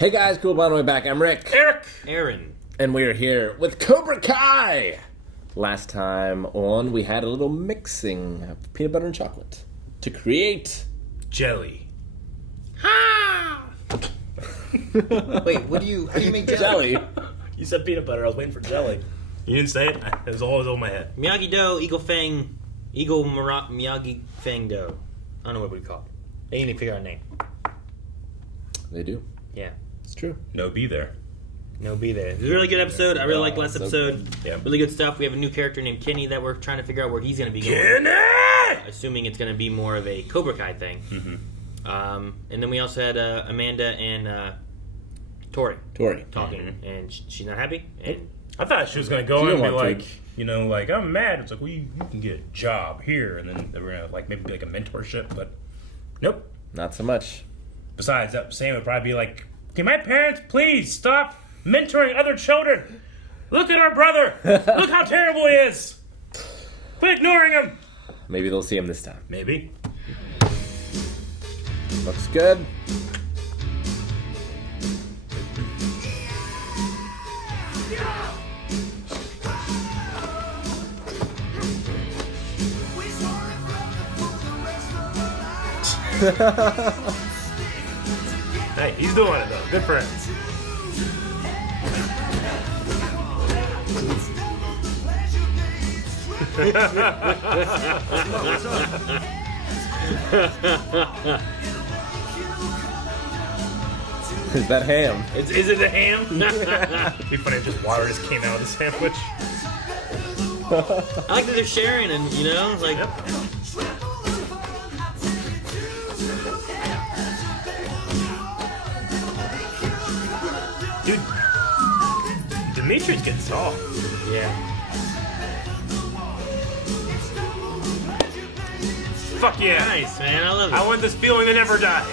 Hey guys, cool by the way back. I'm Rick. Eric. Aaron. And we are here with Cobra Kai. Last time on, we had a little mixing of peanut butter and chocolate to create Jelly. Wait, how do you make jelly? jelly. You said peanut butter. I was waiting for jelly. You didn't say it? It was always over my head. Miyagi-Do, Miyagi Fang Do. I don't know what we call it. They need to figure out a name. They do. Yeah. It's true. No, be there. No, be there. It was a really good episode. I really liked last episode. Yeah. Really good stuff. We have a new character named Kenny that we're trying to figure out where he's going to be going. Kenny! Assuming it's going to be more of a Cobra Kai thing. Mm-hmm. And then we also had Amanda and Tori talking, and she's not happy. And I thought she was going to go She in and be didn't want like, I'm mad. It's like, well, you can get a job here. And then they were going to, maybe be like a mentorship. But nope. Not so much. Besides, Sam would probably be like, can my parents please stop mentoring other children? Look at our brother. Look how terrible he is. Quit ignoring him. Maybe they'll see him this time. Maybe. Looks good. Hey, he's doing it though. Good for him. Is that ham? Is it a ham? It'd be funny if just water just came out of the sandwich. I like that they're sharing, and like. Yep. Dude, Dimitri's getting soft. Yeah. Fuck yeah. Nice, man. I love it. I want this feeling to never die.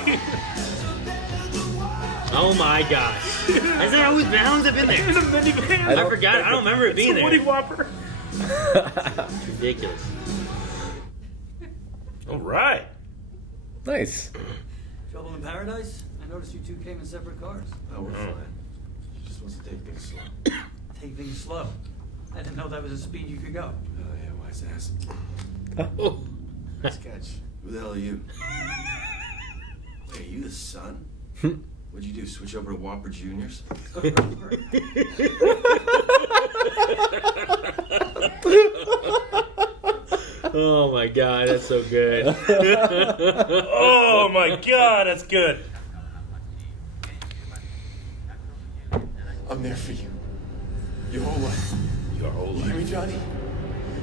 Oh my gosh. Has that always been? How long's it been there? There's a minivan. I forgot. I don't remember it being It's a there. Woody Whopper. It's ridiculous. All right. Nice. Trouble in Paradise? I noticed you two came in separate cars. Oh, we're fine. She just wants to take things slow. Take things slow. I didn't know that was a speed you could go. Oh, yeah, wise ass. Oh. Sketch. Who the hell are you? Hey, you the son? What'd you do, switch over to Whopper Juniors? Oh my god, that's so good. Oh my god, that's good. I'm there for you. Your whole life. Your whole You hear me, Johnny?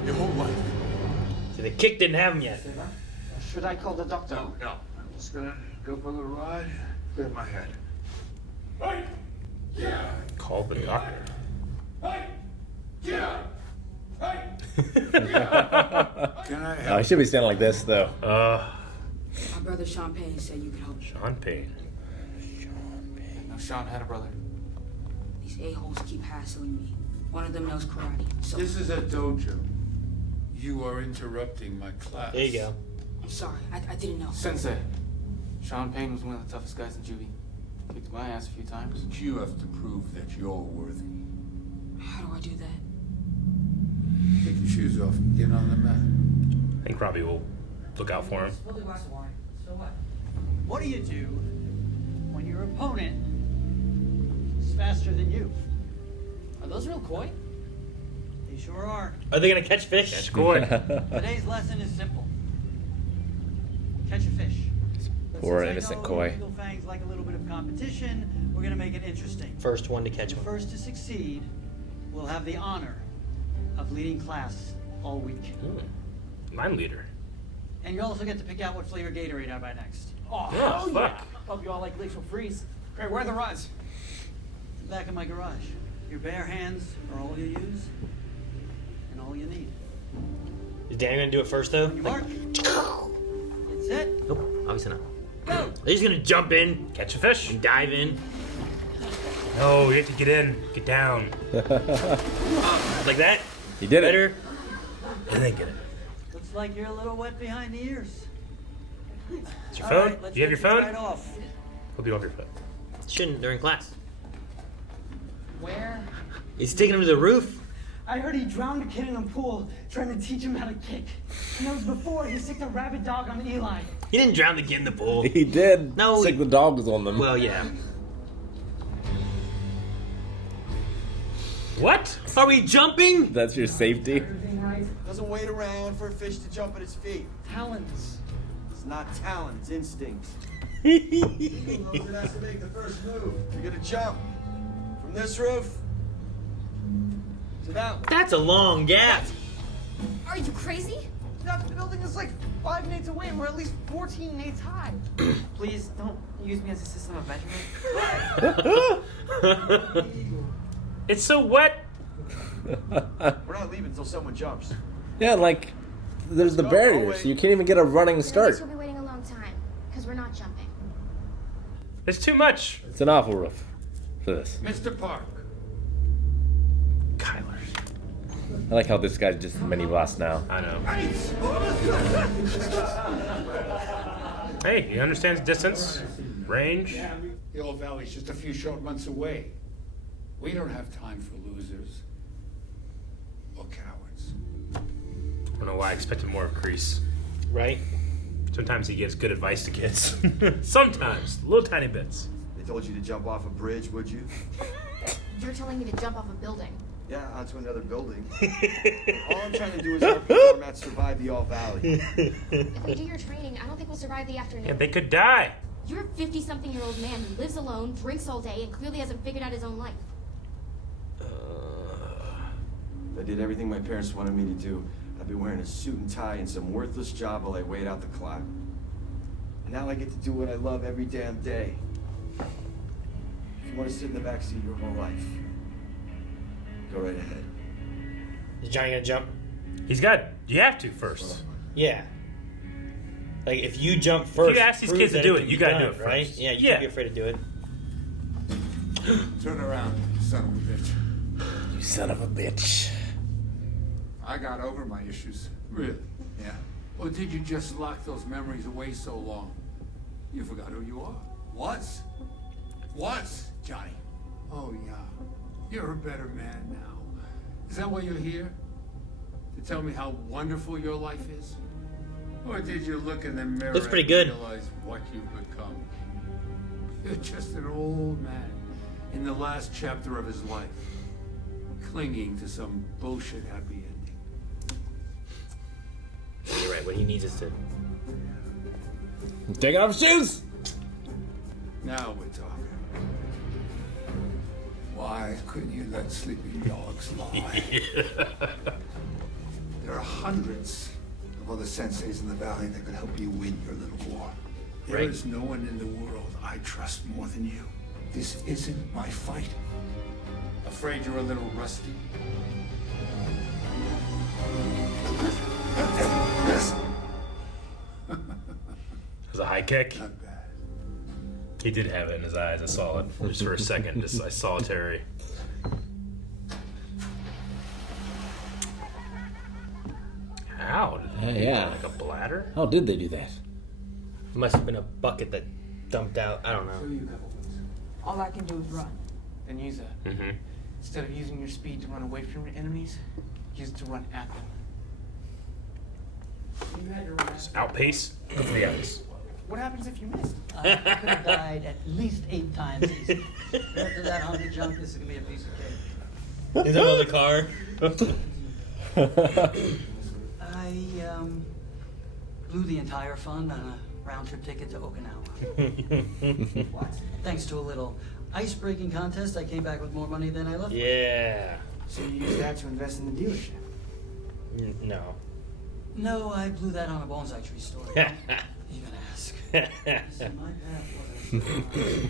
Your whole life. So the kick didn't have him yet. Should I call the doctor? No. I'm just gonna go for a little ride, clear my head. Hey! Yeah! Call the doctor. Hey! Yeah! Hey! Can I Oh, he should be standing like this, though. My brother Sean Payne said you could help me. Sean Payne. No, Sean had a brother. These a-holes keep hassling me. One of them knows karate, so This is a dojo. You are interrupting my class. There you go. I'm sorry. I didn't know. Sensei. Sean Payne was one of the toughest guys in juvie. Kicked my ass a few times. But you have to prove that you're worthy. How do I do that? Take your shoes off and get on the mat. I think Robbie will look out for him. So what? What do you do when your opponent is faster than you? Are those real koi? They sure are. Are they gonna catch fish? That's good. Today's lesson is simple. Catch a fish. But Poor since I innocent know koi. Eagle Fangs like a little bit of competition, we're gonna make it interesting. First one to catch The one. first to succeed will have the honor of leading class all week. Line leader. And you also get to pick out what flavor Gatorade I buy next. Oh, Yeah, hell fuck. yeah! Hope you all like glacial freeze. Great, where are the rods? In the back of my garage. Your bare hands are all you use and all you need. Is Danny gonna do it first though? On your mark. It's it. Nope, obviously not. Go. They're just gonna jump in Catch a fish. and dive in. No, you have to get in. Get down. Like that? He did it. Better. And then get it. Looks like you're a little wet behind the ears. It's your All phone? right, let's Do you have your get phone? Right off. Hope you don't have your phone. Shouldn't during class. Where? He's taking him to the roof. I heard he drowned a kid in a pool trying to teach him how to kick. And that was before he sicked a rabid dog on Eli. He didn't drown the kid in the pool. He did. No. Sick the dogs on them. Well, yeah. What? Are we jumping? That's your safety. Everything right? Doesn't wait around for a fish to jump at its feet. Talents. It's not talent, it's instinct. Eagle knows it has to make the first move. You're gonna jump from this roof to that one. That's a long gap. Are you crazy? That building is like 5 nates away and we're at least 14 nates high. Please don't use me as a system of measurement. It's so wet. We're not leaving until someone jumps. Yeah, like, there's the Let's go. barrier, Oh, so you can't even get a running I guess start. we'll be waiting a long time, because we're not jumping. It's too much. It's an awful roof for this. Mr. Park. Kyler. I like how this guy's just the mini boss now. I know. Hey, he understands distance, range. The old valley's just a few short months away. We don't have time for losers. Or cowards. I don't know why I expected more of Kreese. Right? Sometimes he gives good advice to kids. Sometimes. Little tiny bits. They told you to jump off a bridge, would you? You're telling me to jump off a building. Yeah, onto another building. All I'm trying to do is help the formats survive the All Valley. If we do your training, I don't think we'll survive the afternoon. Yeah, they could die. You're a 50-something-year-old man who lives alone, drinks all day, and clearly hasn't figured out his own life. If I did everything my parents wanted me to do, I'd be wearing a suit and tie in some worthless job while I wait out the clock. And now I get to do what I love every damn day. If you want to sit in the backseat your whole life, go right ahead. Is Johnny gonna jump? He's got. You have to first. Yeah. Like, if you jump first, you ask these prove kids to that do can it, be you gotta done, do it first. right? Yeah, you Yeah. can't be afraid to do it. Turn around, son of a bitch. You son of a bitch. I got over my issues. Really? Yeah. Or did you just lock those memories away so long? You forgot who you are. Was, Johnny. Oh, yeah. You're a better man now. Is that why you're here? To tell me how wonderful your life is? Or did you look in the mirror Looks pretty and good. realize what you've become? You're just an old man in the last chapter of his life, clinging to some bullshit happy ending. You're right. What he needs is to. Take off his shoes! Now we're talking. Why couldn't you let sleeping dogs lie? There are hundreds of other senseis in the valley that could help you win your little war. There Right. is no one in the world I trust more than you. This isn't my fight. Afraid you're a little rusty? It was a high kick. Not bad. He did have it in his eyes. I saw it just for a second. Just like solitary. How? Did they Yeah. like a bladder? How did they do that? Must have been a bucket that dumped out. I don't know. All I can do is run. Then use that. Mm-hmm. Instead of using your speed to run away from your enemies, use it to run at them. You had your rest. Outpace. Go for the outs. What happens if you missed? I could have died at least 8 times easy. After that hunky jump, this is gonna be a piece of cake. Is that another car? I blew the entire fund on a round trip ticket to Okinawa. What? Thanks to a little ice breaking contest, I came back with more money than I left. Yeah. So you use that to invest in the dealership? No. No, I blew that on a bonsai tree store. Even ask. See, my path wasn't.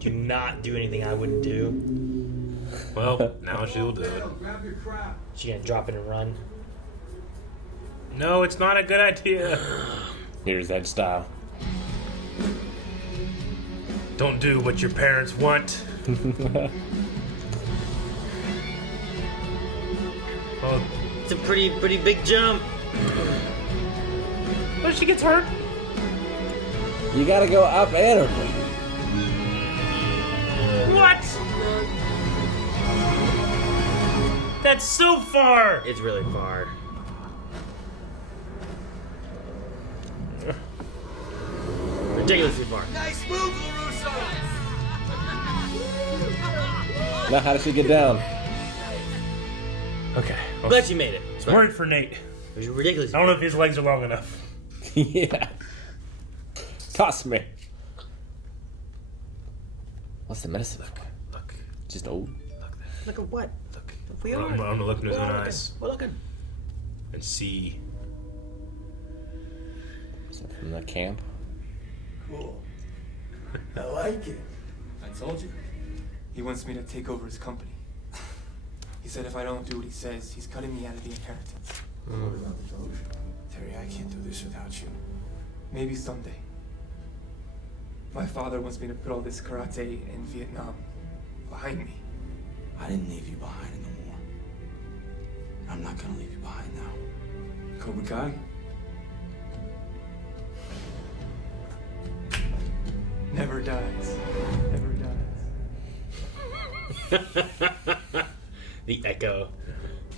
Do not do anything I wouldn't do. Well, now she'll do it. Grab your crap. She gonna drop it and run. No, it's not a good idea. Here's that style. Don't do what your parents want. Oh, It's a pretty big jump. oh, she gets hurt. You gotta go up and over. What? That's so far. It's really far. Ridiculously far. Nice move, LaRusso! Now, how does she get down? Okay. Well, Glad you made it. worried for Nate. It was ridiculous. I don't know if his legs are long enough. Yeah. Toss me. What's the medicine? Look. Just old. Look at what? Look. We I'm gonna look in his own eyes We're looking. and see. Is that from the camp? Cool. I like it. I told you. He wants me to take over his company. He said if I don't do what he says, he's cutting me out of the inheritance. What about the Dojo? Terry, I can't do this without you. Maybe someday. My father wants me to put all this karate in Vietnam behind me. I didn't leave you behind in the war. I'm not gonna leave you behind now. Cobra Kai? Never dies. Never dies. The echo.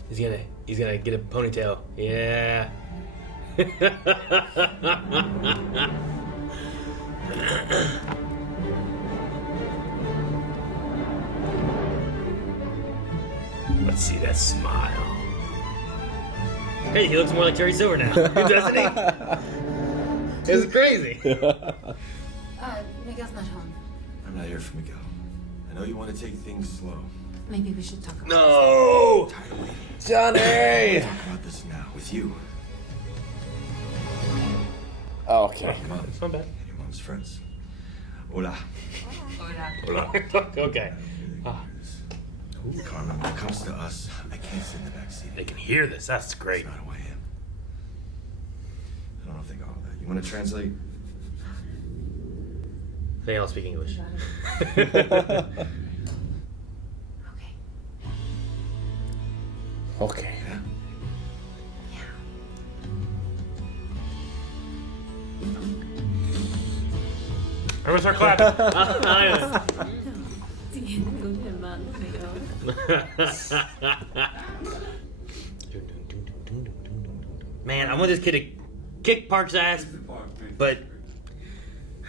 He's gonna get a ponytail. Yeah. Let's see that smile. Hey, he looks more like Terry Silver now, doesn't he? It's crazy. Miguel's not home. I'm not here for Miguel. I know you want to take things slow. Maybe we should talk about No. I'm tired of waiting. Johnny! Talk about this now with you. Oh, okay. Mom It's not bad. and your mom's friends. Hola. Okay. Carmen, when it comes to us, I can't sit in the backseat. They can hear this. That's great. That's not who I am. I don't know if they got all that. You want to translate? They all speak English. Okay. I'm gonna start clapping. Man, I want this kid to kick Park's ass, but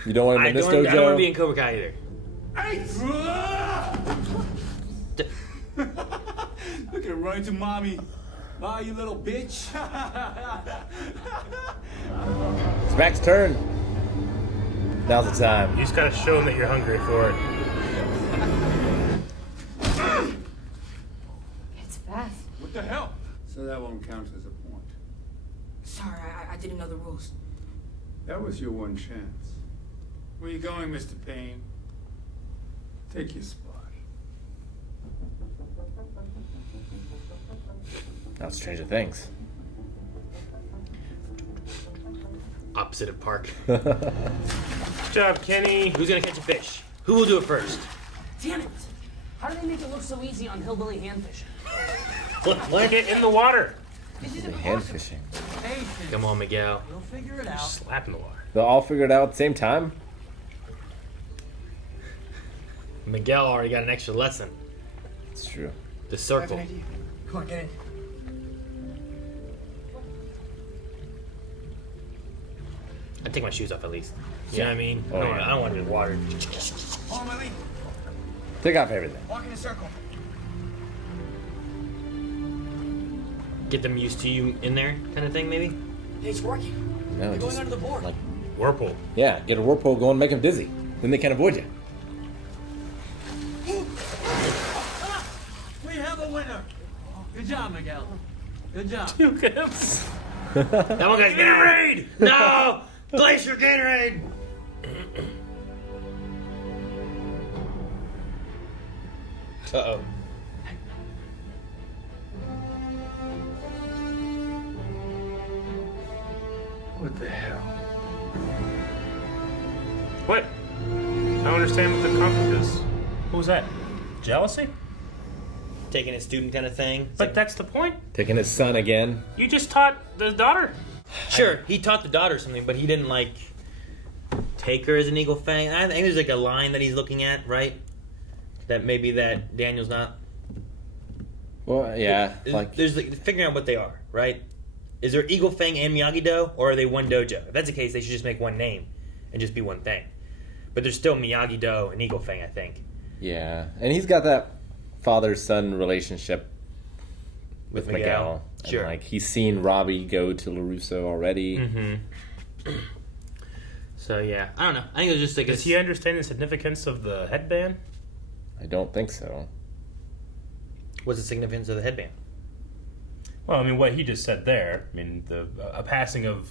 You don't want him I in this don't want to dojo? be in Cobra Kai either. Look at run to mommy. Bye, you little bitch. It's Mac's turn. Now's the time. You just gotta show him that you're hungry for it. It's fast. What the hell? So that won't count as a point. Sorry, I didn't know the rules. That was your one chance. Where you going, Mr. Payne? Take your spot. Now Stranger Things. Opposite of Park. Good job, Kenny. Who's gonna catch a fish? Who will do it first? Damn it! How do they make it look so easy on hillbilly hand fishing? Let it in the water. This is Hand fishing. Patience. Come on, Miguel. You'll figure it out. Slap in the water. They'll all figure it out at the same time? Miguel already got an extra lesson. It's true. The circle. Come on, get in. I take my shoes off at least. You know what I mean? Oh, yeah. I don't want to be in water. On, Lily. Take off everything. Walk in a circle. Get them used to you in there, kind of thing, maybe. Hey, it's working. No, They're going just, under the board. like, Whirlpool. yeah, get a whirlpool going, make them dizzy. Then they can't avoid you. We have a winner. Good job, Miguel. Good job. Look at him. That one guy's Gatorade! No! Glacier Gatorade! Uh-oh. What the hell? What? I don't understand what the conflict is. What was that? Jealousy? Taking a student kind of thing. It's But like- that's the point. Taking his son again. You just taught the daughter. Sure, he taught the daughter something, but he didn't, like, take her as an Eagle Fang. I think there's like a line that he's looking at, right? That maybe that Daniel's not. Well, yeah. There's like figuring out what they are, right? Is there Eagle Fang and Miyagi-Do, or are they one dojo? If that's the case, they should just make one name and just be one thing. But there's still Miyagi-Do and Eagle Fang, I think. Yeah, and he's got that father-son relationship with Miguel. Sure. And, like, he's seen Robbie go to LaRusso already. Mm-hmm. So, yeah. I don't know. I think it was just like... Does he understand the significance of the headband? I don't think so. What's the significance of the headband? Well, I mean, what he just said there. I mean, a passing of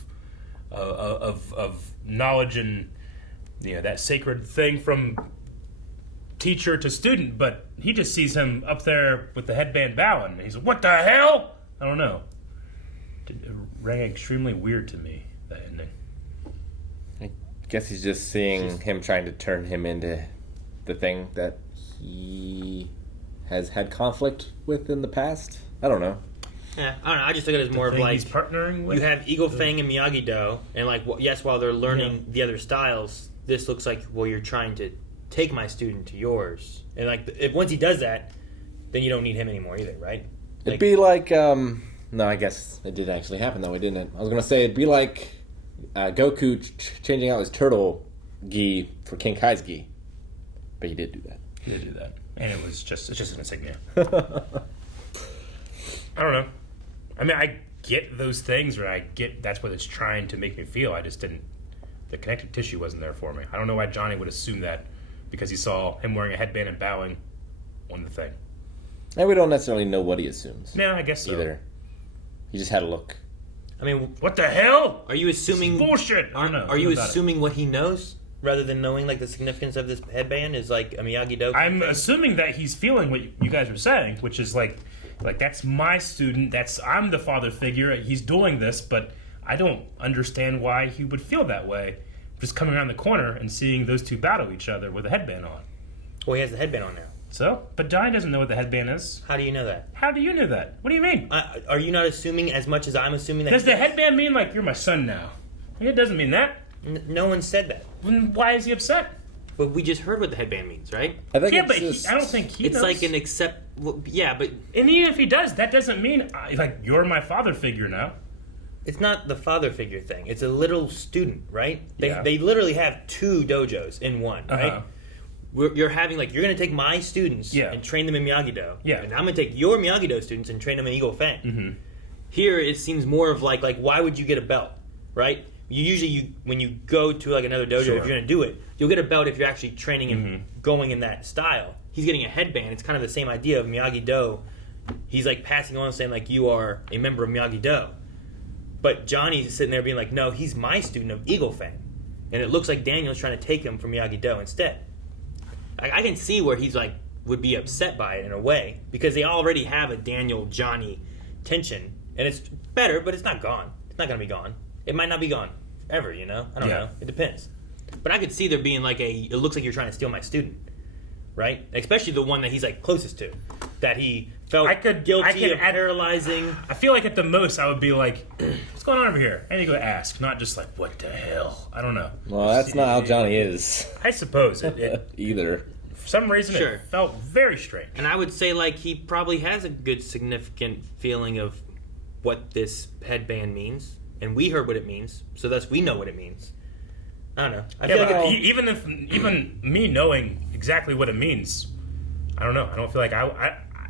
knowledge and that sacred thing from teacher to student. But he just sees him up there with the headband bowing. And he's like, "What the hell?" I don't know. It rang extremely weird to me, that ending. I guess he's just seeing him trying to turn him into the thing that he has had conflict with in the past. I don't know. Yeah, I don't know. I just took it as more of like he's partnering with. You have Eagle Fang and Miyagi-Do, and like yes, while they're learning the other styles, this looks like you're trying to take my student to yours, and like if once he does that, then you don't need him anymore either, right? It'd be like no, I guess it did actually happen though, didn't it? I was gonna say it'd be like Goku changing out his turtle gi for King Kai's gi, but he did do that. He did do that, and it's just an insignia. I don't know. I mean, I get those things, or I get that's what it's trying to make me feel. I just didn't. The connective tissue wasn't there for me. I don't know why Johnny would assume that because he saw him wearing a headband and bowing on the thing. And we don't necessarily know what he assumes. Yeah, I guess so. Either. He just had a look. I mean, what the hell? Are you assuming bullshit? I don't know. Are you assuming what he knows rather than knowing like the significance of this headband is like a Miyagi-Do? I'm assuming that he's feeling what you guys were saying, which is like that's my student. I'm the father figure. He's doing this, but I don't understand why he would feel that way. Just coming around the corner and seeing those two battle each other with a headband on. Well, he has the headband on now. So, but Johnny doesn't know what the headband is. How do you know that? How do you know that? What do you mean? Are you not assuming as much as I'm assuming that? Does the headband mean like you're my son now? It doesn't mean that. No one said that. Then why is he upset? But we just heard what the headband means, right? I think I don't think he knows. It's like an accept. Well, yeah, but and even if he does, that doesn't mean like you're my father figure now. It's not the father figure thing. It's a little student, right? They literally have two dojos in one, right? You're having like you're gonna take my students and train them in Miyagi-Do, and I'm gonna take your Miyagi-Do students and train them in Eagle Fang. Mm-hmm. Here it seems more of like why would you get a belt, right? When you go to like another dojo, if you're gonna do it, you'll get a belt if you're actually training and going in that style. He's getting a headband. It's kind of the same idea of Miyagi-Do. He's like passing on, saying like you are a member of Miyagi-Do. But Johnny's sitting there being like, no, he's my student of Eagle Fang. And it looks like Daniel's trying to take him from Miyagi-Do instead. I can see where he's like, would be upset by it in a way. Because they already have a Daniel-Johnny tension. And it's better, but it's not gone. It's not going to be gone. It might not be gone ever, I don't know. It depends. But I could see there being like it looks like you're trying to steal my student. Right? Especially the one that he's like closest to. That he felt guilty of paralyzing. I feel like at the most I would be like, what's going on over here? And you go ask, not just like, what the hell? I don't know. Well, that's not how Johnny is. I suppose it either. For some reason it felt very strange. And I would say like he probably has a good significant feeling of what this headband means. And we heard what it means, so thus we know what it means. I don't know. I feel like even me knowing exactly what it means, I don't know. I don't feel like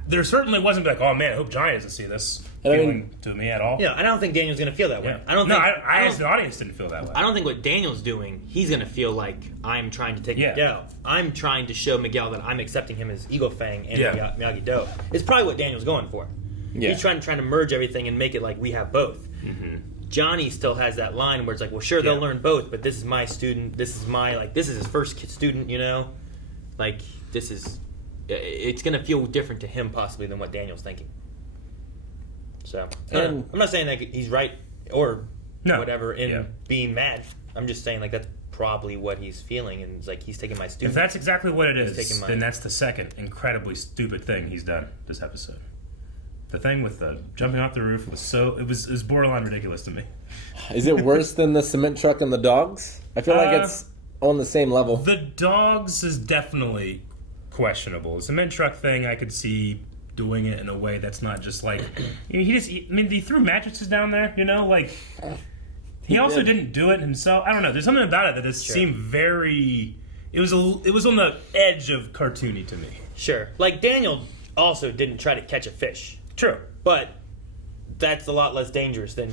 there certainly wasn't like, oh man, I hope Johnny doesn't see this feeling to me at all. Yeah, I don't think Daniel's gonna feel that way. Yeah. I as an audience didn't feel that way. I don't think what Daniel's doing, he's gonna feel like I'm trying to take Miguel. I'm trying to show Miguel that I'm accepting him as Eagle Fang and Miyagi-Do. It's probably what Daniel's going for. Yeah. He's trying to merge everything and make it like we have both. Mm-hmm. Johnny still has that line where it's like, well, sure, they'll learn both, but this is my student. This is this is his first student, Like, it's going to feel different to him possibly than what Daniel's thinking. So, I'm not saying that he's right or whatever in being mad. I'm just saying, like, that's probably what he's feeling, and it's like, he's taking my student. If that's exactly what it is, then that's the second incredibly stupid thing he's done this episode. The thing with the jumping off the roof was borderline ridiculous to me. Is it worse than the cement truck and the dogs? I feel like on the same level. The dogs is definitely questionable. The cement truck thing, I could see doing it in a way that's not just like he threw mattresses down there, like he also didn't do it himself. I don't know. There's something about it that just seemed very. It was on the edge of cartoony to me. Sure, like Daniel also didn't try to catch a fish. True, but that's a lot less dangerous than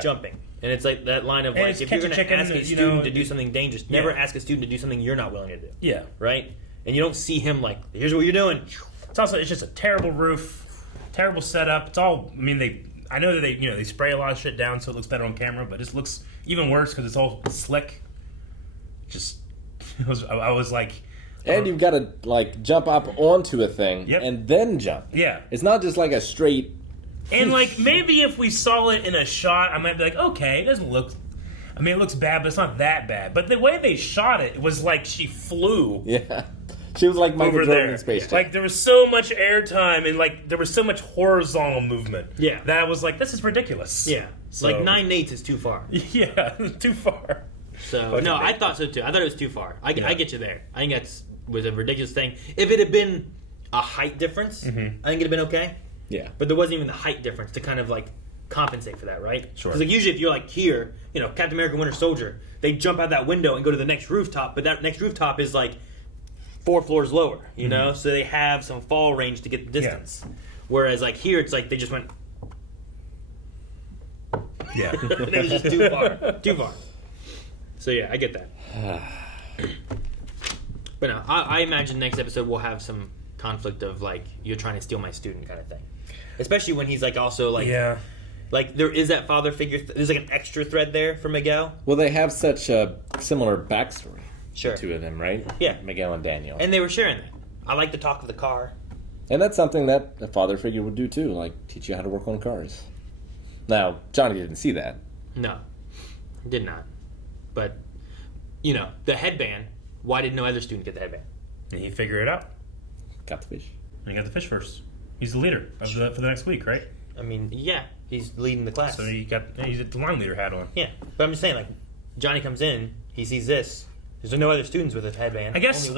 jumping. And it's like that line of and like, if you're going to ask a student to do something dangerous, never ask a student to do something you're not willing to do. Yeah. Right? And you don't see him like, here's what you're doing. It's just a terrible roof, terrible setup. It's all, I know that they spray a lot of shit down so it looks better on camera, but it looks even worse because it's all slick. I was like... And you've got to, like, jump up onto a thing and then jump. Yeah. It's not just like a straight... And, like, maybe if we saw it in a shot, I might be like, okay, it doesn't look... it looks bad, but it's not that bad. But the way they shot it was like she flew. Yeah. She was like Michael Jordan in Space Jam. Like, there was so much airtime and, like, there was so much horizontal movement. Yeah. That I was like, this is ridiculous. Yeah. So, like, 9 nates is too far. Yeah, too far. So, no, I thought so, too. I thought it was too far. I get you there. I think that was a ridiculous thing. If it had been a height difference, I think it'd have been okay. Yeah. But there wasn't even the height difference to kind of, like, compensate for that, right? Sure. Because, like, usually if you're, like, here, Captain America Winter Soldier, they jump out that window and go to the next rooftop, but that next rooftop is, like, 4 floors lower, you know? So they have some fall range to get the distance. Yeah. Whereas, like, here, it's like they just went... Yeah. It was just too far. Too far. So, yeah, I get that. But no, I imagine next episode we'll have some conflict of, like, you're trying to steal my student kind of thing. Especially when he's, like, also, like... Yeah. Like, there is that father figure... There's, like, an extra thread there for Miguel. Well, they have such a similar backstory. Sure. The two of them, right? Yeah. Miguel and Daniel. And they were sharing that. I like the talk of the car. And that's something that a father figure would do, too. Like, teach you how to work on cars. Now, Johnny didn't see that. No. Did not. But, the headband... Why did no other student get the headband? And he figured it out. Got the fish. And he got the fish first. He's the leader for the next week, right? Yeah. He's leading the class. So he's the line leader hat on. Yeah. But I'm just saying, like, Johnny comes in, he sees this. There's no other students with a headband. I guess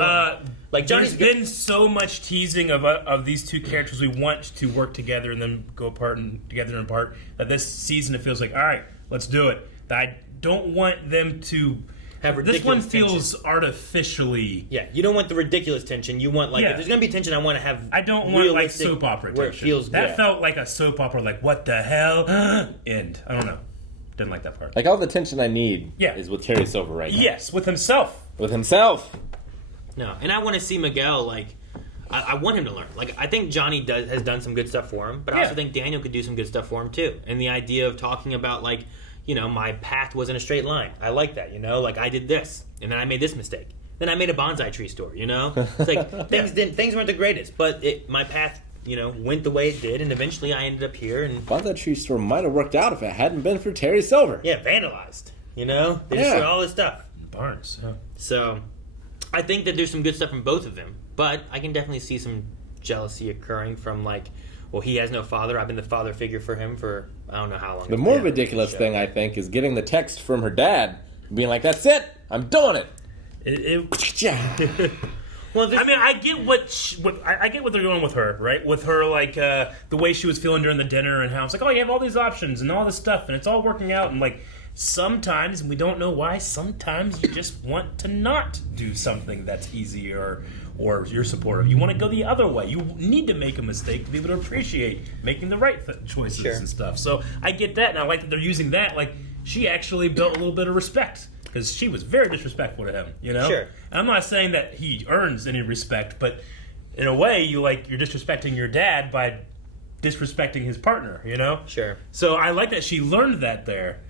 like Johnny's been so much teasing of these two characters we want to work together and then go apart and together and apart that this season it feels like, all right, let's do it. That I don't want them to have ridiculous this one feels tension. artificially. Yeah, you don't want the ridiculous tension. You want if there's gonna be tension, I want to have. I don't want like soap opera where tension. It feels that felt like a soap opera. Like what the hell? End. I don't know. Didn't like that part. Like all the tension I need is with Terry Silver right now. Yes, with himself. With himself. No, and I want to see Miguel like. I want him to learn. Like I think Johnny has done some good stuff for him, but I also think Daniel could do some good stuff for him too. And the idea of talking about like. My path wasn't a straight line. I like that, like I did this, and then I made this mistake. Then I made a bonsai tree store, It's like things weren't the greatest, but my path, went the way it did, and eventually I ended up here. And bonsai tree store might have worked out if it hadn't been for Terry Silver. Yeah, vandalized. They destroyed all this stuff. Barns. Huh? So, I think that there's some good stuff from both of them, but I can definitely see some jealousy occurring from like. Well, he has no father. I've been the father figure for him for I don't know how long. The more ridiculous thing, I think, is getting the text from her dad being like, that's it. I'm doing it. Well, I get I get what they're going with her, right? With her, like, the way she was feeling during the dinner and how it's like, oh, you have all these options and all this stuff and it's all working out. And, like, sometimes, and we don't know why, sometimes you just want to not do something that's easy or you're supportive. You want to go the other way. You need to make a mistake to be able to appreciate making the right choices and stuff. So I get that, and I like that they're using that. Like, she actually built a little bit of respect because she was very disrespectful to him, Sure. And I'm not saying that he earns any respect, but in a way, you're disrespecting your dad by disrespecting his partner, Sure. So I like that she learned that there.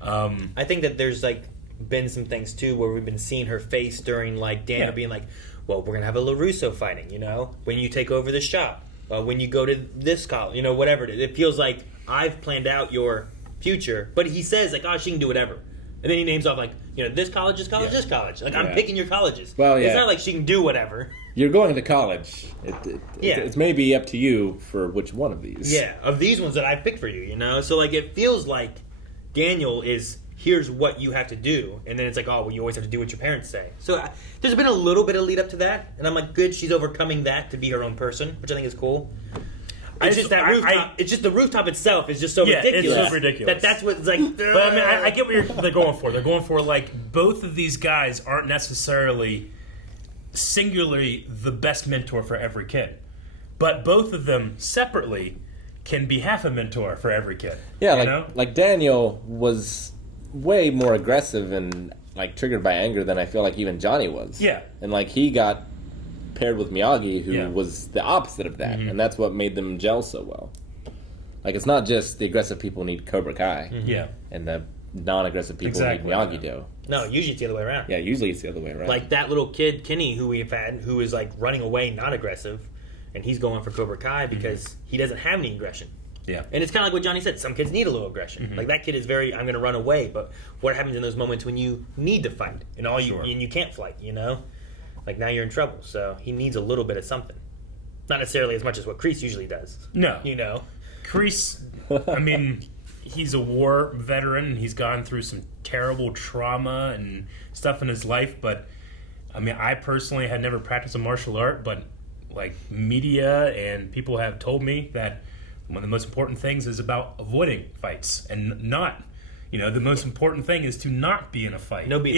I think that there's, like, been some things, too, where we've been seeing her face during, like, Daniel being like, well, we're going to have a LaRusso fighting, when you take over the shop, when you go to this college, whatever it is. It feels like I've planned out your future. But he says, like, oh, she can do whatever. And then he names off, like, this college, this college, this college. Like, I'm picking your colleges. Well, yeah. It's not like she can do whatever. You're going to college. It's maybe up to you for which one of these. Yeah, of these ones that I picked for you, So, like, it feels like Daniel here's what you have to do, and then it's like, oh, well, you always have to do what your parents say. So there's been a little bit of lead up to that, and I'm like, good, she's overcoming that to be her own person, which I think is cool. It's just that rooftop. It's just the rooftop itself is just so ridiculous. It's so ridiculous. That's what it's like. But I mean, I get what they're going for. They're going for like both of these guys aren't necessarily singularly the best mentor for every kid, but both of them separately can be half a mentor for every kid. Yeah, like Daniel was way more aggressive and like triggered by anger than I feel like even Johnny was. Yeah, and like he got paired with Miyagi, who was the opposite of that, and that's what made them gel so well. Like, it's not just the aggressive people need Cobra Kai, and the non-aggressive people need Miyagi-Do. No, usually it's the other way around. Yeah, usually it's the other way around. Like that little kid, Kenny, who we've had, who is like running away, not aggressive, and he's going for Cobra Kai because he doesn't have any aggression. Yeah. And it's kind of like what Johnny said. Some kids need a little aggression. Like that kid is very, I'm going to run away. But what happens in those moments when you need to fight and and you can't fight, you know? Like now you're in trouble. So he needs a little bit of something. Not necessarily as much as what Kreese usually does. No. You know? Kreese, I mean, he's a war veteran and he's gone through some terrible trauma and stuff in his life. But I mean, I personally had never practiced a martial art, but like media and people have told me that one of the most important things is about avoiding fights and not, the most important thing is to not be in a fight. No be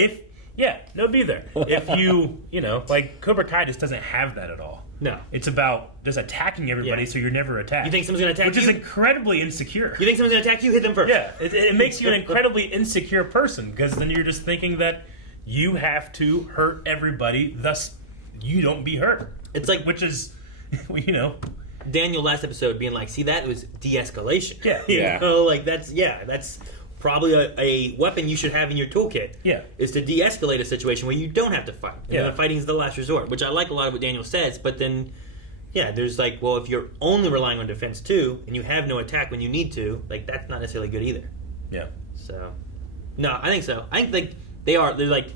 there. No be there. If you, like Cobra Kai just doesn't have that at all. No. It's about just attacking everybody so you're never attacked. You think someone's going to attack you? you? Which is incredibly insecure. You think someone's going to attack you? Hit them first. Yeah. It makes you an incredibly insecure person because then you're just thinking that you have to hurt everybody, thus you don't be hurt. It's like... Which is, Daniel last episode being like, see, that was de-escalation. Yeah. You know, like that's probably a weapon you should have in your toolkit. Yeah. Is to de-escalate a situation where you don't have to fight. And then fighting is the last resort, which I like a lot of what Daniel says, but then, there's like, well, if you're only relying on defense too, and you have no attack when you need to, like, that's not necessarily good either. Yeah. So, no, I think so. I think, like,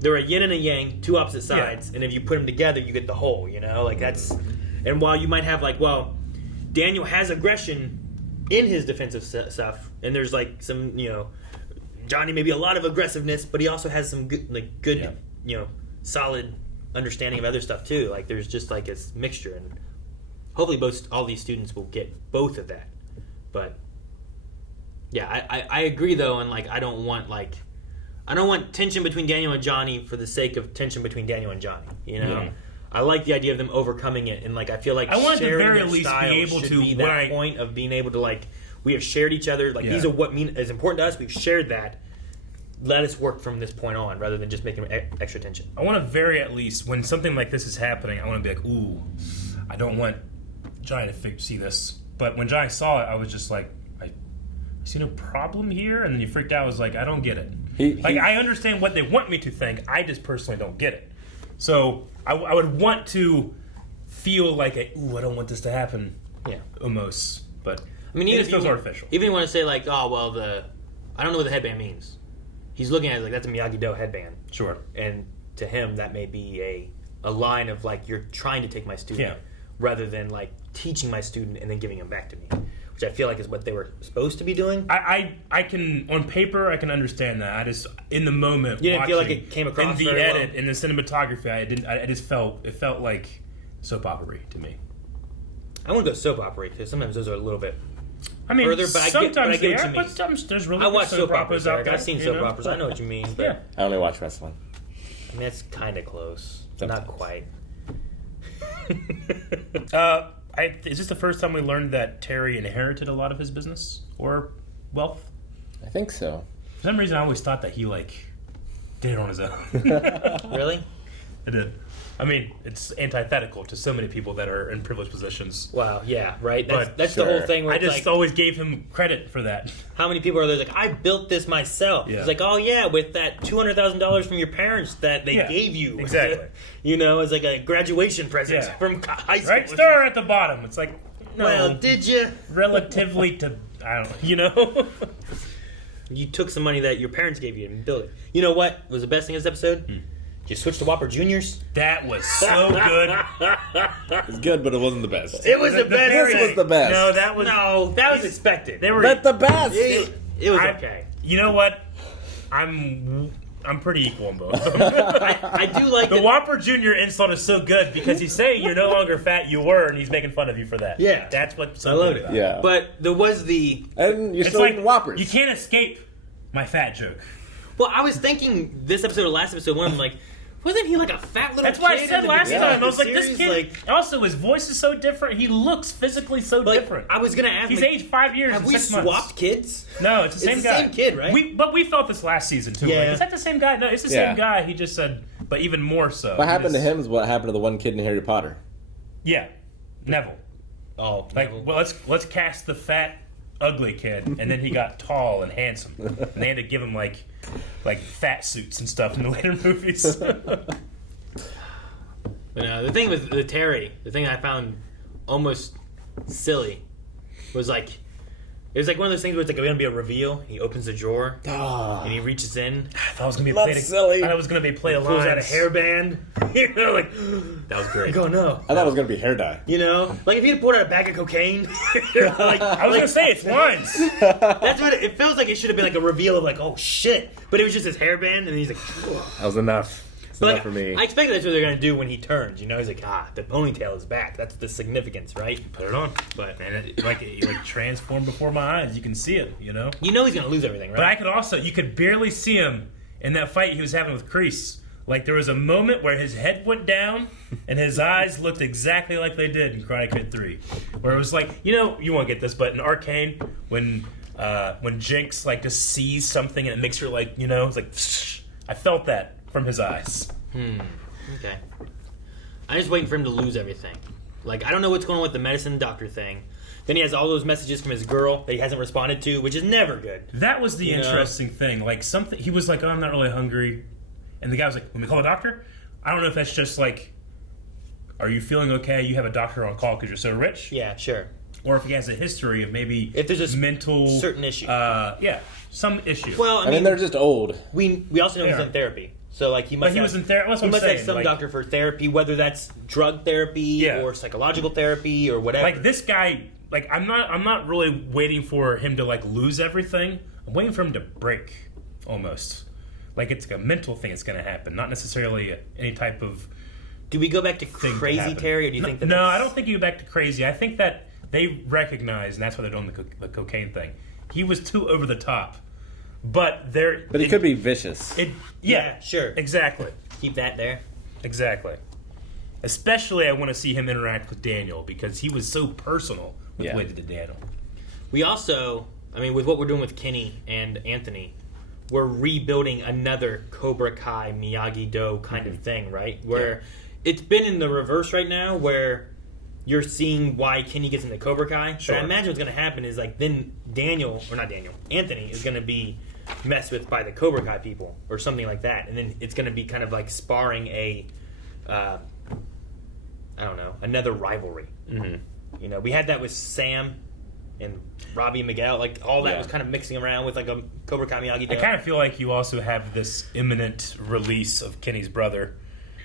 they're a yin and a yang, two opposite sides, and if you put them together, you get the whole, Like, that's... And while you might have, like, well, Daniel has aggression in his defensive stuff, and there's, like, some, Johnny maybe a lot of aggressiveness, but he also has some good, solid understanding of other stuff, too. Like, there's just, like, a mixture, and hopefully all these students will get both of that. But, yeah, I agree, though, and, like, I don't want tension between Daniel and Johnny for the sake of tension between Daniel and Johnny, Yeah. I like the idea of them overcoming it, and like I feel like I want at the sharing very that least style be able should to be that point of being able to like we have shared each other. Like these are what is important to us. We've shared that. Let us work from this point on, rather than just making extra tension. I want to very at least when something like this is happening, I want to be like, ooh, I don't want Johnny to see this. But when Johnny saw it, I was just like, I see no problem here, and then you freaked out. I was like, I don't get it. I understand what they want me to think. I just personally don't get it. So I would want to feel like, I don't want this to happen. Yeah, almost. But I mean, it just feels artificial. Even you want to say like, oh well, I don't know what the headband means. He's looking at it like that's a Miyagi-Do headband. Sure. And to him, that may be a line of like you're trying to take my student, rather than like teaching my student and then giving him back to me. Which I feel like is what they were supposed to be doing. I can, on paper, I can understand that. I just, in the moment, you didn't feel like it came across in the edit, in the cinematography, it felt like soap opera to me. I wouldn't go soap opera because sometimes those are a little bit further. But sometimes I get what you mean. But sometimes there's really I watch good soap operas out there. I've seen soap operas. I know what you mean. But I only watch wrestling. I mean, that's kind of close. Sometimes. Not quite. Is this the first time we learned that Terry inherited a lot of his business or wealth? I think so. For some reason, I always thought that he did it on his own. Really? I did. I mean, it's antithetical to so many people that are in privileged positions. Wow, yeah, right? That's sure. the whole thing where I just always gave him credit for that. How many people are there like, I built this myself? Yeah. It's like, oh yeah, with that $200,000 from your parents that they gave you. Exactly. It's like a graduation present from high school. Right star at the bottom. It's like, no. Well, did you? Relatively to, I don't know, You took some money that your parents gave you and built it. You know what was the best thing in this episode? You switched to Whopper Juniors. That was so good. It was good, but it wasn't the best. It was the best. This was the best. No, that was expected. They were But the best. It was okay. You know what? I'm pretty equal on both of them. I do like the Whopper Jr. insult is so good because he's saying you're no longer fat, you were, and he's making fun of you for that. Yeah. That's what's so I love good it. about Yeah. But there was the... And you're It's still like eating Whoppers. you can't escape my fat joke. Well, I was thinking this episode or last episode, one of them, like, wasn't he like a fat little That's kid? why I said in the last beginning time. of I was the like, this series? kid. Like, Also, his voice is so different. He looks physically so different. I was going to ask... He's like, aged 5 years have and we 6 months. swapped kids? No, it's the same guy. Same kid, right? But we felt this last season too. Yeah. Like, is that the same guy? No, it's the Yeah. same guy. He just said, but even more so. What happened to him is what happened to the one kid in Harry Potter. Yeah, Neville. Oh, Like, Neville. well, let's cast the fat, ugly kid, and then he got tall and handsome, and they had to give him like fat suits and stuff in the later movies. But the thing with Terry, the thing I found almost silly was like, it was like one of those things where it's like going to be a reveal. He opens the drawer and he reaches in. I thought it was gonna be Not played. silly. I thought it was gonna be played Pulls out a lines. hairband. You know, like, That was great. go no. I thought it was going to be hair dye. You know, like if he'd pulled out a bag of cocaine. Like, I was gonna say it's lines. that's what it feels like. It should have been like a reveal of like, oh shit, but it was just his hairband, and he's like, That was enough. It's but enough for me. I expected that's what they're gonna do when he turns. You know, he's like, the ponytail is back. That's the significance, right? Put it on. But And it transformed before my eyes. You can see it, you know. you know he's gonna lose everything, right? But I could also, you could barely see him in that fight he was having with Kreese. Like there was a moment where his head went down and his eyes looked exactly like they did in Karate Kid 3, where it was like, you know, you won't get this, but in Arcane, when Jinx like just sees something and it makes her like, you know, it's like, I felt that from his eyes. Okay. I'm just waiting for him to lose everything. Like, I don't know what's going on with the medicine doctor thing. Then he has all those messages from his girl that he hasn't responded to, which is never good. That was the You know? interesting thing. Like something, he was like, "Oh, I'm not really hungry," and the guy was like, "When we call a doctor," I don't know if that's just like, "Are you feeling okay? You have a doctor on call because you're so rich," Yeah, sure. or if he has a history of maybe If there's a mental certain issue. yeah, some issue. Well, I mean, they're just old. we also know he's Yeah. in therapy. So, like, he must he have, was in therapy. That's what he I'm must saying. have some like, doctor for therapy, whether that's drug therapy Yeah. or psychological therapy or whatever. like this guy. Like I'm not really waiting for him to like lose everything. I'm waiting for him to break, almost. Like it's like a mental thing that's going to happen, not necessarily any type of. Do we go back to thing to crazy happen. Terry, or do you think that No, that's- I don't think you go back to crazy. I think that they recognize, and that's why they're doing the cocaine thing. He was too over the top, but there. But he could be vicious. Yeah, Yeah, sure. exactly, keep that there? exactly. Especially, I want to see him interact with Daniel because he was so personal with Yeah. the way he did Daniel. We also, I mean, with what we're doing with Kenny and Anthony, we're rebuilding another Cobra Kai Miyagi-Do kind of thing, right? Where it's been in the reverse right now, where you're seeing why Kenny gets into Cobra Kai. Sure. But I imagine what's going to happen is like then Anthony is going to be messed with by the Cobra Kai people or something like that, and then it's going to be kind of like sparring a, I don't know, another rivalry. Mm-hmm. You know, we had that with Sam and Robbie and Miguel. Like, all that Yeah. was kind of mixing around with, like, a Cobra Kai Miyagi-Do. I kind of feel like you also have this imminent release of Kenny's brother.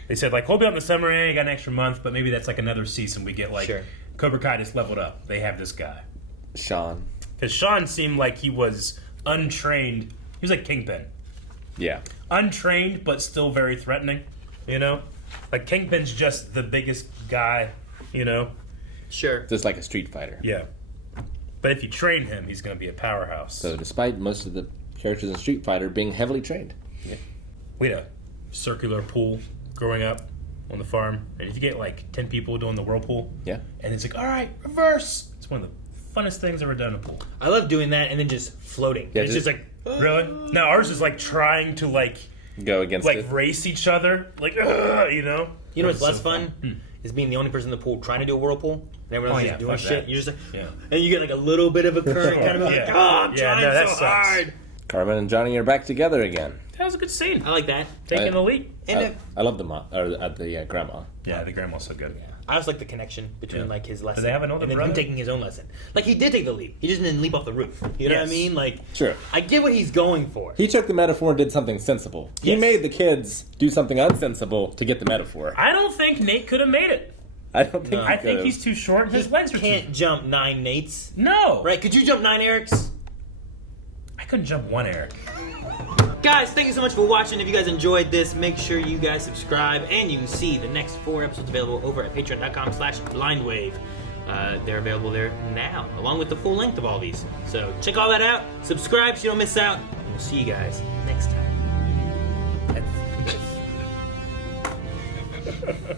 They said, like, he'll be out in the summer, you got an extra month, but maybe that's like another season we get, like, Sure. Cobra Kai just leveled up. They have this guy. Sean. Because Sean seemed like he was untrained. He was like Kingpin. Yeah. Untrained, but still very threatening, you know? Like, Kingpin's just the biggest guy, you know? Sure. Just like a street fighter. Yeah. But if you train him, he's going to be a powerhouse. So despite most of the characters in Street Fighter being heavily trained. Yeah. We had a circular pool growing up on the farm. And if you get like 10 people doing the whirlpool, Yeah. and it's like, all right, reverse. It's one of the funnest things I've ever done in a pool. I love doing that and then just floating. Yeah, it's just just- like, Really? Now ours is like trying to like Go against it. race each other, like you know. you know what's That was less so fun? Is being the only person in the pool trying to do a whirlpool. And everyone else Oh, is yeah, doing fuck shit. that. You're just like, Yeah. and you get like a little bit of a current kind of like, Yeah. I'm Yeah, trying no, that so sucks. hard. Carmen and Johnny are back together again. That was a good scene. I like that. Taking I- the lead. And I love the grandma. Yeah, the grandma's so good. I just like the connection between Yeah. like his lesson they have an older and then brother? him taking his own lesson. Like he did take the leap. He just didn't leap off the roof. You know what I Yes. mean? Like Sure. I get what he's going for. He took the metaphor and did something sensible. He Yes. made the kids do something unsensible to get the metaphor. I don't think Nate could have made it. I don't think No. he I think could've. he's too short and his legs are Can't too. jump 9 Nates. No. Right? Could you jump 9 Erics? I couldn't jump one, Eric. Guys, thank you so much for watching. If you guys enjoyed this, make sure you guys subscribe, and you can see the next 4 episodes available over at patreon.com/blindwave. They're available there now, along with the full length of all these. So check all that out. Subscribe so you don't miss out. And we'll see you guys next time.